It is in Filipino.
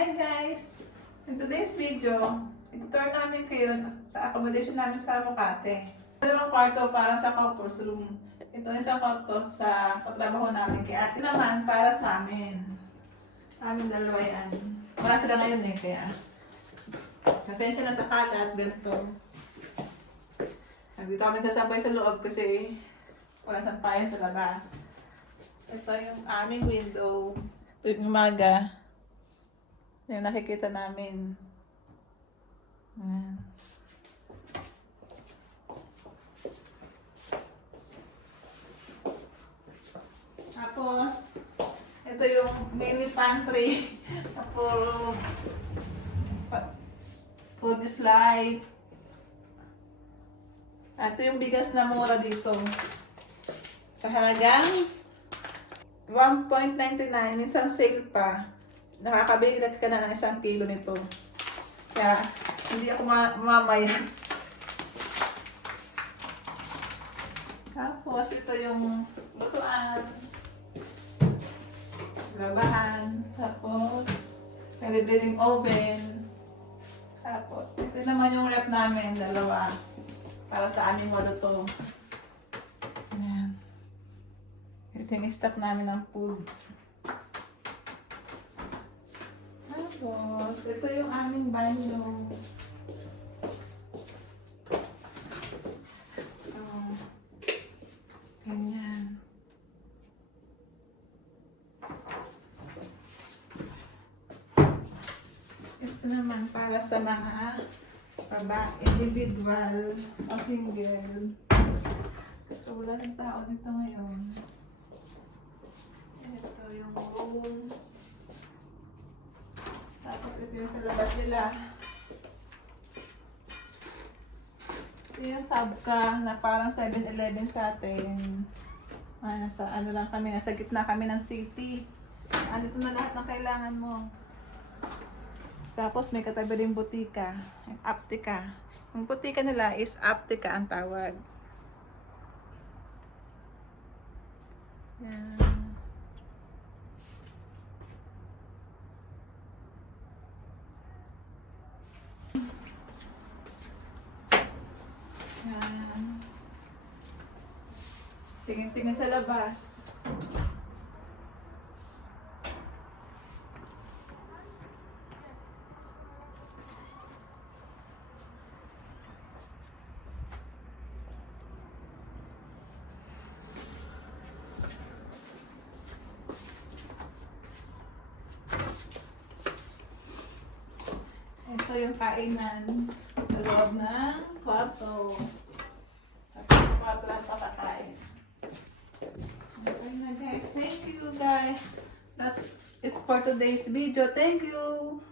Hi guys! In today's video, itutur namin kayo sa accommodation namin sa Makati. Dalawang kwarto para sa couples room. Ito isang kwarto sa katrabaho namin. Kaya ate naman para sa amin. Amin dalawa yan. Wala sila ngayon eh, kaya kasensya na sa kagat, ganito. Dito kami kasabay sa loob kasi wala sampayan sa labas. Ito yung aming window. Tuwing umaga, yung nakikita namin. Ayan. Tapos, ito yung mini pantry. Na puro food is life. Ito yung bigas na mura dito. Sa halagang 1.99, minsan sale pa. Nakakabili ka na ng 1 kilo nito. Kaya, hindi ako mamaya. Tapos, ito yung lutuan. Labahan. Tapos, nalibiling oven. Tapos, ito naman yung rep namin, dalawa. Para sa aming maluto. Ayan. Ito yung stock namin ng food. Tapos, ito yung aming banyo. Ganyan. Ito naman para sa mga individual o single. So, wala ng tao dito ngayon. Ito yung room. Tapos ito yung sa labas nila. Ito yung sabka na parang 7-Eleven sa atin. Nasa ano lang kami, nasa gitna kami ng city. Andito na lahat ng kailangan mo. Tapos may katabi rin butika, yung Aptica. Yung butika nila is Aptica ang tawag. Yan. Yan. Tingin-tingin sa labas. Ito yung kainan sa loob ng kwarto. Tapos sa kwarto lang pakakain. Okay na guys. Thank you guys. That's it for today's video. Thank you.